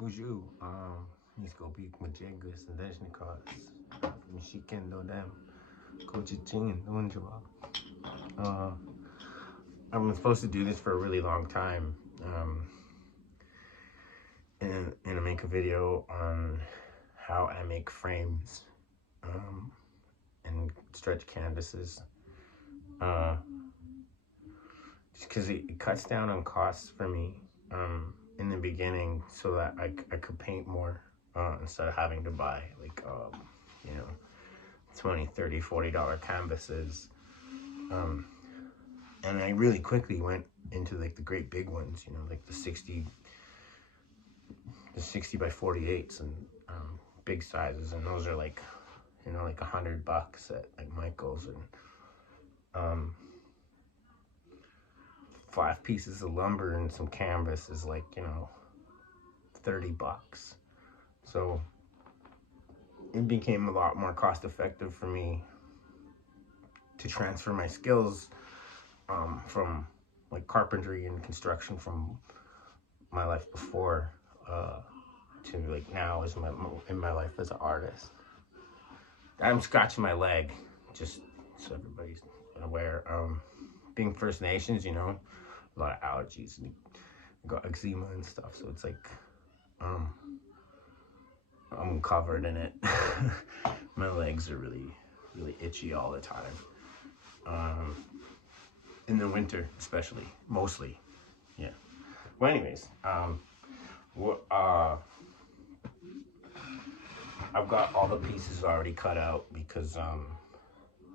Bonjour, nisko majengo sandeshnika Michigan dodem coaching and uh I'm supposed to do this for a really long time, and I make a video on how I make frames and stretch canvases, just because it cuts down on costs for me in the beginning, so that I could paint more instead of having to buy like you know 20, 30, $40 canvases. And I really quickly went into like the great big ones, like the 60 by 48s, and big sizes, and those are like like $100 at like Michael's, and 5 pieces of lumber and some canvas is like $30. So it became a lot more cost effective for me to transfer my skills from like carpentry and construction from my life before to like now as in my life as an artist. I'm scratching my leg, just so everybody's aware. Being First Nations, a lot of allergies and got eczema and stuff, so it's like I'm covered in it. My legs are really itchy all the time, in the winter especially, mostly. Yeah. Well, anyways, I've got all the pieces already cut out because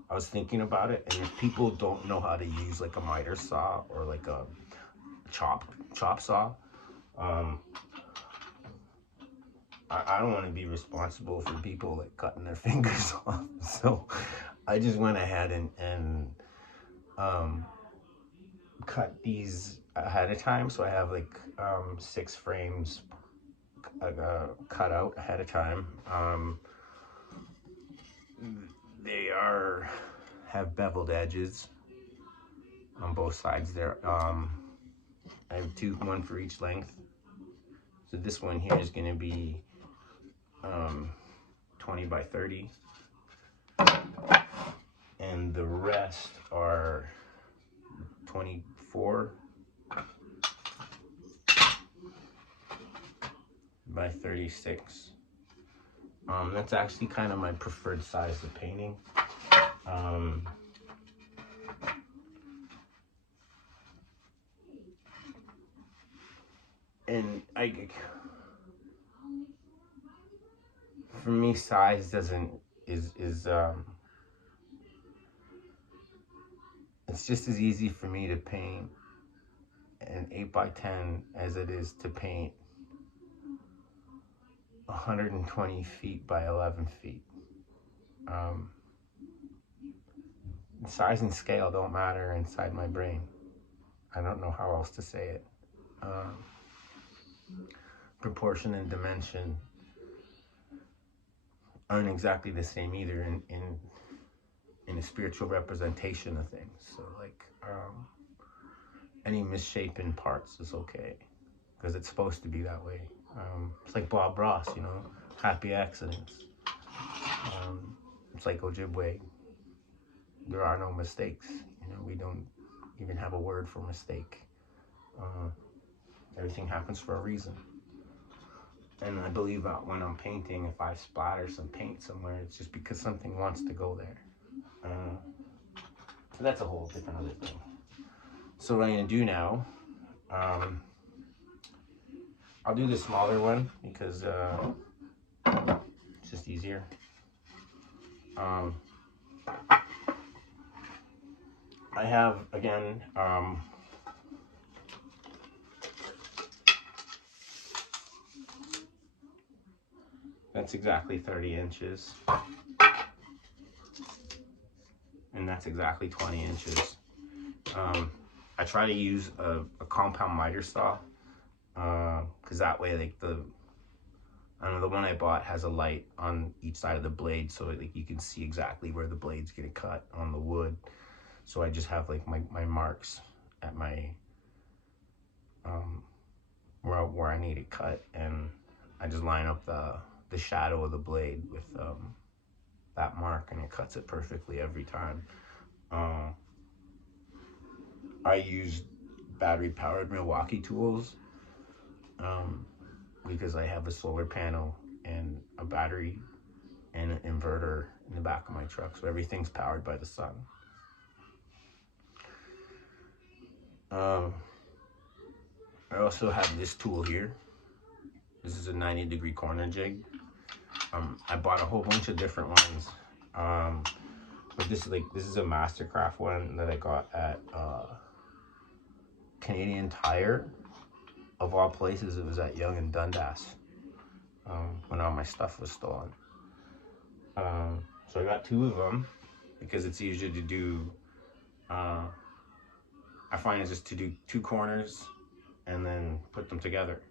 I was thinking about it, and if people don't know how to use like a miter saw or like a chop saw, I don't want to be responsible for people like cutting their fingers off. So I just went ahead and cut these ahead of time. So I have like 6 frames cut out ahead of time. They have beveled edges on both sides there. I have 2, 1 for each length. So this one here is going to be 20 by 30, and the rest are 24 by 36. That's actually kind of my preferred size of painting. And for me, size is it's just as easy for me to paint an 8 by 10 as it is to paint 120 feet by 11 feet. Size and scale don't matter inside my brain. I don't know how else to say it. Proportion and dimension aren't exactly the same either in a spiritual representation of things. So like any misshapen parts is okay, because it's supposed to be that way. It's like Bob Ross, happy accidents. It's like Ojibwe, there are no mistakes. We don't even have a word for mistake. Everything happens for a reason. And I believe that when I'm painting, if I splatter some paint somewhere, it's just because something wants to go there. So that's a whole different other thing. So what I'm going to do now, I'll do the smaller one because it's just easier. I have, again, that's exactly 30 inches. And that's exactly 20 inches. I try to use a compound miter saw, because that way, like the one I bought has a light on each side of the blade, so like you can see exactly where the blade's gonna cut on the wood. So I just have like my marks at my where I need it cut, and I just line up the shadow of the blade with that mark, and it cuts it perfectly every time. I use battery powered Milwaukee tools because I have a solar panel and a battery and an inverter in the back of my truck, so everything's powered by the sun. I also have this tool here. This is a 90-degree corner jig. I bought a whole bunch of different ones, but this is a Mastercraft one that I got at Canadian Tire. Of all places, it was at Yonge and Dundas when all my stuff was stolen. So I got 2 of them because it's easier to do. I find it's just to do 2 corners and then put them together.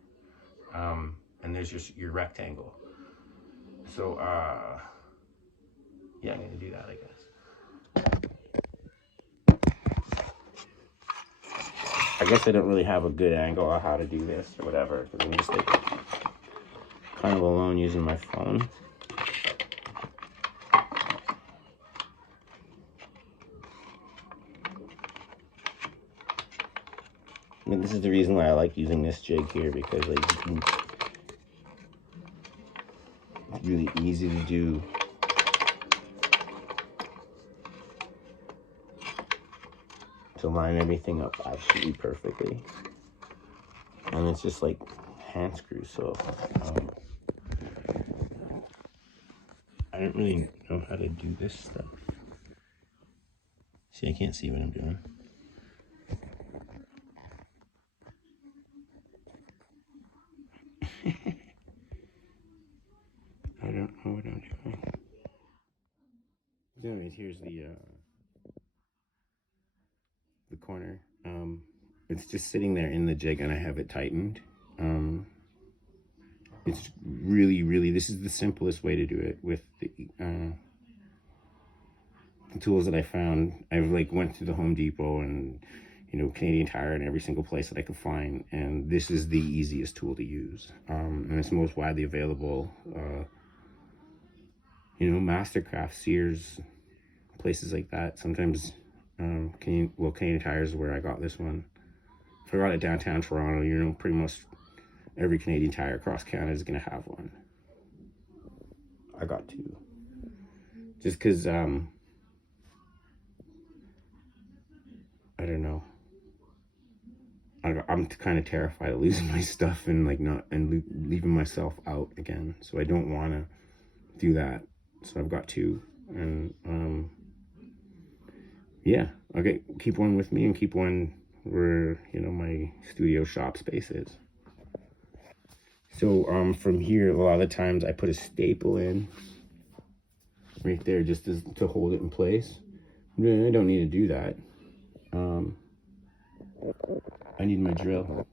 And there's your rectangle. So yeah, I'm gonna do that, I guess. I guess I don't really have a good angle on how to do this or whatever, because I'm just like kind of alone using my phone. And this is the reason why I like using this jig here, because like it's really easy to do. To line everything up absolutely perfectly, and it's just like hand screws. So I don't really know how to do this stuff. See, I can't see what I'm doing. I don't know what I'm doing. Anyways, here's the corner. It's just sitting there in the jig, and I have it tightened. It's really, this is the simplest way to do it with the tools that I found. I've like went to the Home Depot and, you know, Canadian Tire and every single place that I could find, and this is the easiest tool to use. And it's most widely available. You know, Mastercraft, Sears, places like that. Sometimes Canadian Tire is where I got this one. If I got it downtown Toronto, you know, pretty much every Canadian Tire across Canada is gonna have one. I got 2. Just because, I don't know. I'm kind of terrified of losing my stuff and like leaving myself out again. So I don't want to do that. So I've got 2, and yeah, okay, keep one with me and keep one where, you know, my studio shop space is. So from here, a lot of the times I put a staple in right there just to hold it in place. I don't need to do that. I need my drill.